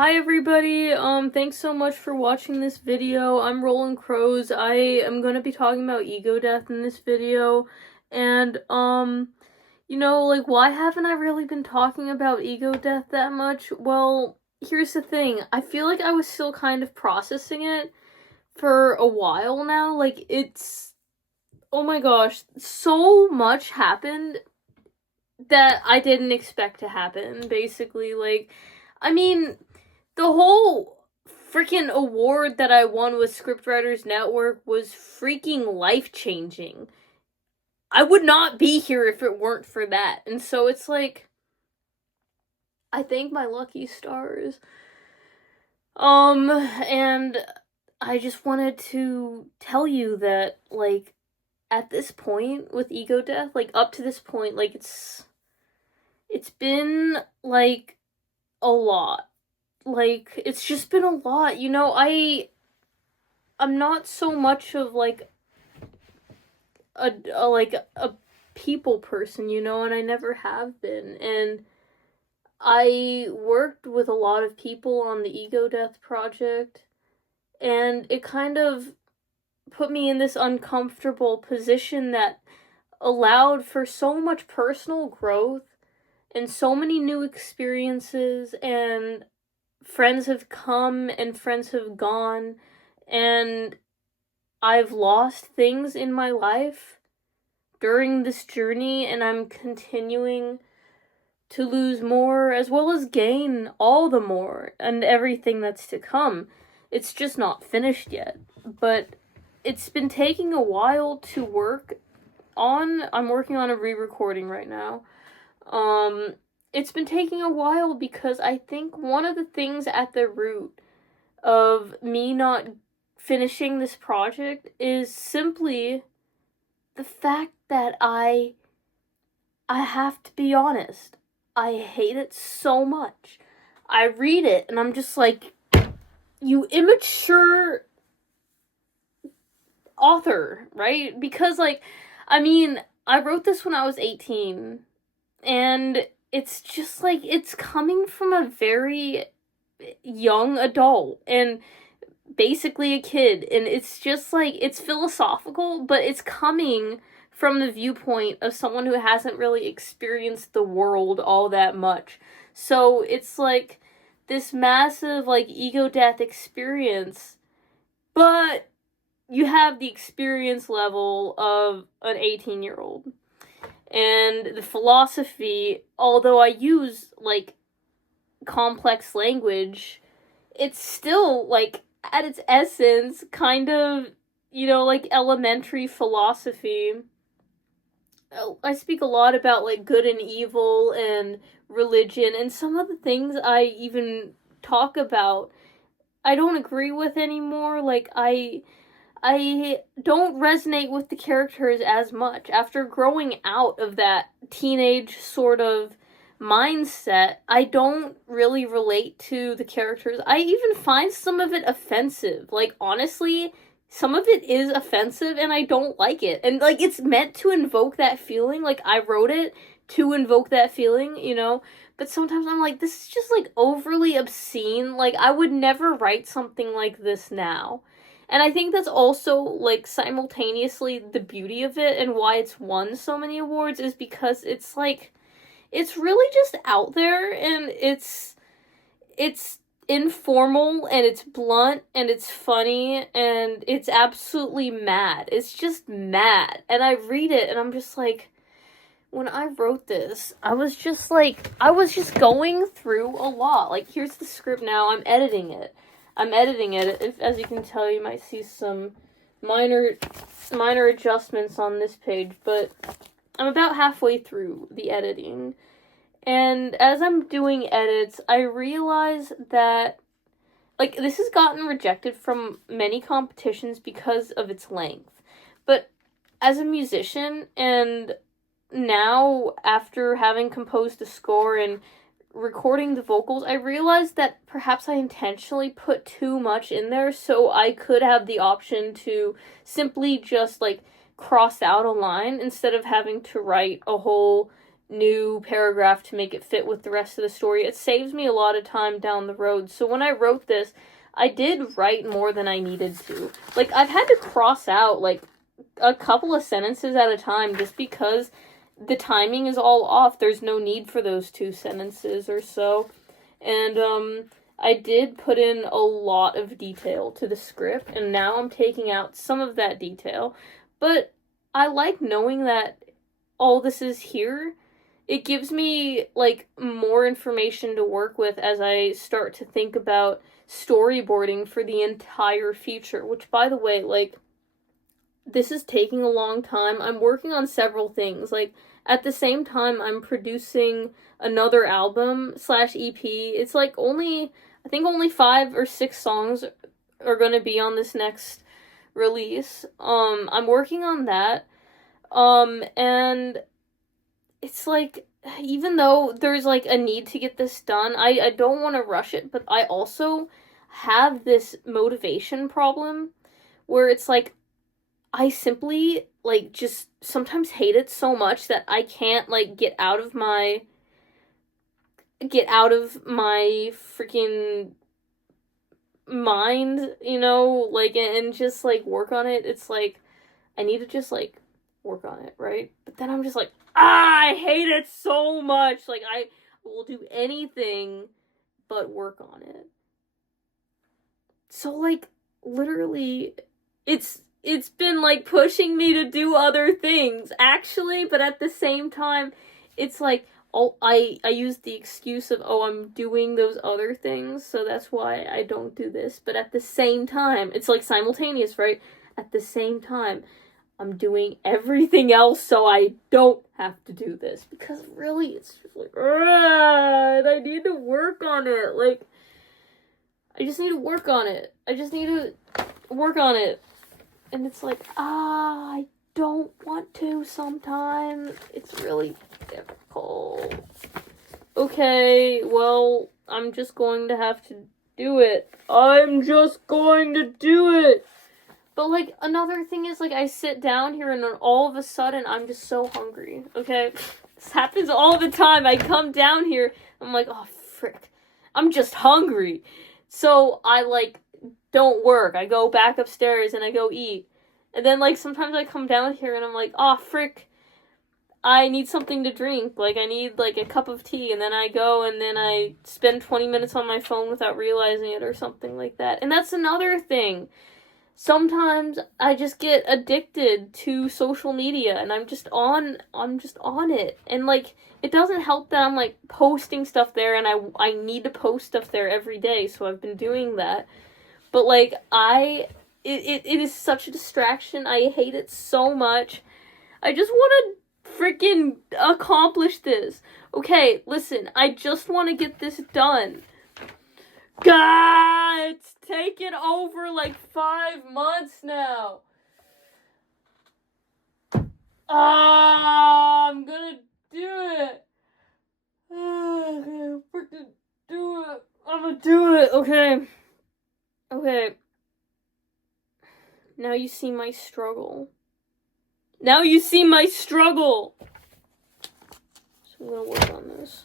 Hi everybody, thanks so much for watching this video. I'm Rolling Crows. I am gonna be talking about ego death in this video, and, why haven't I really been talking about ego death that much? Well, here's the thing. I feel like I was still kind of processing it for a while now. Oh my gosh, so much happened that I didn't expect to happen, basically. I mean, the whole freaking award that I won with Scriptwriters Network was freaking life-changing. I would not be here if it weren't for that. And so it's like, I thank my lucky stars. And I just wanted to tell you that, at this point with ego death, up to this point, it's been, a lot. It's just been a lot. I'm not so much of, a people person, and I never have been. And I worked with a lot of people on the Ego Death Project, and it kind of put me in this uncomfortable position that allowed for so much personal growth and so many new experiences, and friends have come and friends have gone, and I've lost things in my life during this journey, and I'm continuing to lose more as well as gain all the more and everything that's to come. It's just not finished yet, but it's been taking a while to work on. I'm working on a re-recording right now. It's been taking a while because I think one of the things at the root of me not finishing this project is simply the fact that I have to be honest. I hate it so much. I read it and I'm just like, you immature author, right? Because I wrote this when I was 18, and it's just it's coming from a very young adult and basically a kid, and it's just it's philosophical, but it's coming from the viewpoint of someone who hasn't really experienced the world all that much. So it's this massive ego death experience, but you have the experience level of an 18-year-old. And the philosophy, although I use complex language, it's still at its essence kind of elementary philosophy. I speak a lot about good and evil and religion, and some of the things I even talk about I don't agree with anymore. I don't resonate with the characters as much. After growing out of that teenage sort of mindset, I don't really relate to the characters. I even find some of it offensive. Honestly, some of it is offensive and I don't like it. And it's meant to invoke that feeling. I wrote it to invoke that feeling. But sometimes I'm like, this is just overly obscene. I would never write something like this now. And I think that's also simultaneously the beauty of it, and why it's won so many awards, is because it's it's really just out there, and it's informal, and it's blunt, and it's funny, and it's absolutely mad. It's just mad. And I read it and I'm just when I wrote this, I was just going through a lot. Here's the script now. I'm editing it. If, as you can tell, you might see some minor adjustments on this page, but I'm about halfway through the editing. And as I'm doing edits, I realize that this has gotten rejected from many competitions because of its length. But as a musician, and now after having composed the score and recording the vocals, I realized that perhaps I intentionally put too much in there, so I could have the option to simply just cross out a line instead of having to write a whole new paragraph to make it fit with the rest of the story. It saves me a lot of time down the road. So when I wrote this, I did write more than I needed to. Like, I've had to cross out, like, a couple of sentences at a time just because the timing is all off. There's no need for those 2 sentences or so. And, I did put in a lot of detail to the script, and now I'm taking out some of that detail. But I like knowing that all this is here. It gives me, like, more information to work with as I start to think about storyboarding for the entire future, which, by the way, like, this is taking a long time. I'm working on several things. Like, at the same time, I'm producing another album / EP. It's, like, I think only 5 or 6 songs are gonna be on this next release. I'm working on that. And it's like, even though there's, like, a need to get this done, I don't want to rush it, but I also have this motivation problem where it's like, I simply, like, just sometimes hate it so much that I can't, like, get out of my freaking mind, you know, like, and just, like, work on it. It's like, I need to just, like, work on it, right? But then I'm just like, I hate it so much. Like, I will do anything but work on it. So, like, literally, it's been, like, pushing me to do other things, actually, but at the same time, it's like, oh, I use the excuse of, oh, I'm doing those other things, so that's why I don't do this. But at the same time, it's, like, simultaneous, right? At the same time, I'm doing everything else so I don't have to do this. Because really, it's just like, and I need to work on it. Like, I just need to work on it. And it's like, I don't want to sometimes. It's really difficult. Okay, well, I'm just going to have to do it. But, like, another thing is, like, I sit down here and then all of a sudden I'm just so hungry, okay? This happens all the time. I come down here, I'm like, oh, frick. I'm just hungry. So I, like, don't work. I go back upstairs and I go eat. And then, like, sometimes I come down here and I'm like, oh, frick. I need something to drink. Like, I need, like, a cup of tea. And then I go and then I spend 20 minutes on my phone without realizing it or something like that. And that's another thing. Sometimes I just get addicted to social media and I'm just on it. And, like, it doesn't help that I'm, like, posting stuff there and I need to post stuff there every day, so I've been doing that. But, like, it is such a distraction. I hate it so much. I just want to freaking accomplish this. Okay, listen, I just want to get this done. God, it's taken over like 5 months now. I'm gonna do it. I'm gonna freaking do it. I'm gonna do it. Okay. Now you see my struggle. So I'm gonna work on this.